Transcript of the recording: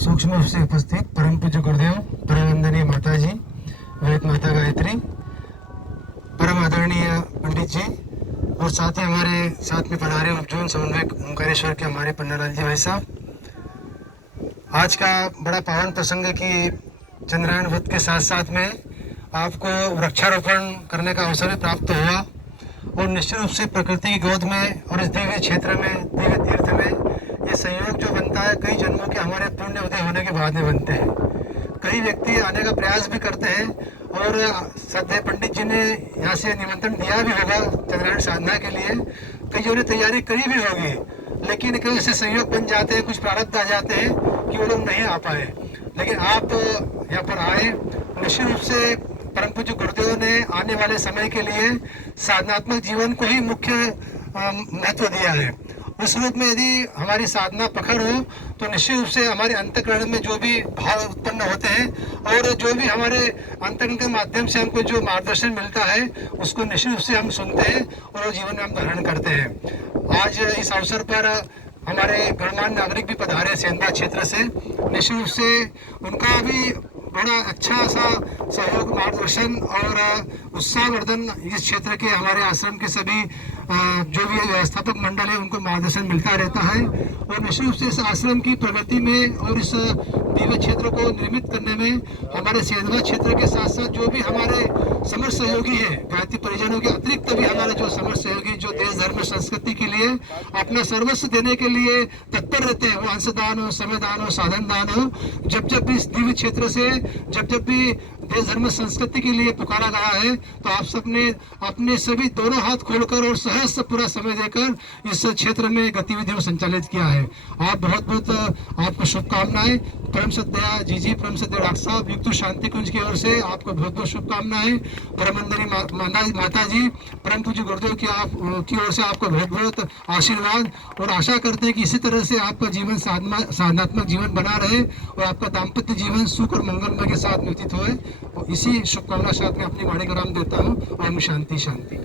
सूक्ष्म रूप से उपस्थित परम पूज्य गुरुदेव, परम वंदनीय माता जी, वेद माता गायत्री, परम आदरणीय पंडित जी और साथ ही हमारे साथ में पधारे उपजोन समन्वयक ओंकारेश्वर के हमारे पन्नालाल जी भाई साहब। आज का बड़ा पावन प्रसंग है कि चंद्रायन व्रत के साथ साथ में आपको वृक्षारोपण करने का अवसर भी प्राप्त हुआ और निश्चित रूप से प्रकृति की गोद में और इस दिव्य क्षेत्र में, दिव्य तीर्थ में ये संयोग जो बनता है कई जन्मों के हमारे पुण्य उदय होने के बाद में बनते हैं। कई व्यक्ति आने का प्रयास भी करते हैं और श्रद्धेय पंडित जी ने यहाँ से निमंत्रण दिया भी होगा चंद्रायन साधना के लिए, कईयों ने तैयारी करी भी होगी, लेकिन कई ऐसे संयोग बन जाते हैं, कुछ प्रारब्ध आ जाते हैं कि वो लोग नहीं आ पाए। लेकिन आप यहाँ पर आए, निश्चित रूप से परम पूज्य गुरुदेव ने आने वाले समय के लिए साधनात्मक जीवन को ही मुख्य महत्व दिया है। उस रूप में यदि हमारी साधना पकड़ हो तो निश्चित रूप से हमारे अंतःकरण में जो भी भाव उत्पन्न होते हैं और जो भी हमारे अंतःकरण के माध्यम से हमको जो मार्गदर्शन मिलता है उसको निश्चित रूप से हम सुनते हैं और वो जीवन में हम धारण करते हैं। आज इस अवसर पर हमारे गणमान्य नागरिक भी पधारे सेंधा क्षेत्र से, निश्चित रूप से उनका भी बड़ा अच्छा सा सहयोग, मार्गदर्शन और उत्साहवर्धन इस क्षेत्र के हमारे आश्रम के सभी जो भी व्यवस्थापक मंडल है उनको मार्गदर्शन मिलता रहता है और निश्चित रूप से इस आश्रम की प्रगति में और इस दिव्य क्षेत्र को निर्मित करने में हमारे सेंधवा क्षेत्र के साथ साथ जो भी हमारे समस्त सहयोगी है, गायत्री परिजनों के अतिरिक्त भी हमारे जो समस्त सहयोगी जो देश धर्म संस्कृति के लिए अपना सर्वस्व देने के लिए तत्पर रहते हैं, वो अंशदान हो, समय दान हो, साधन दान हो, जब भी इस दिव्य क्षेत्र से जब भी देश धर्म संस्कृति के लिए पुकारा गया है तो आप सबने अपने सभी दोनों हाथ खोलकर और सहज से पूरा समय देकर इस क्षेत्र में गतिविधियों को संचालित किया है। आप बहुत बहुत आपको शुभकामनाएं। परम सद्या जी, परम सद्या डॉक्टर साहब, युक्त शांति कुंज की ओर से आपको बहुत बहुत शुभकामनाएं। परम वंदनीय माता जी, परम पूज्य गुरुदेव की ओर से आपको बहुत बहुत आशीर्वाद और आशा करते हैं कि इसी तरह से आपका जीवन साधनात्मक जीवन बना रहे और आपका दाम्पत्य जीवन सुख और मंगलमय के साथ व्यतीत होए। और इसी शुभकामना साथ में अपनी वाणी का नाम देता हूँ। ओम शांति शांति।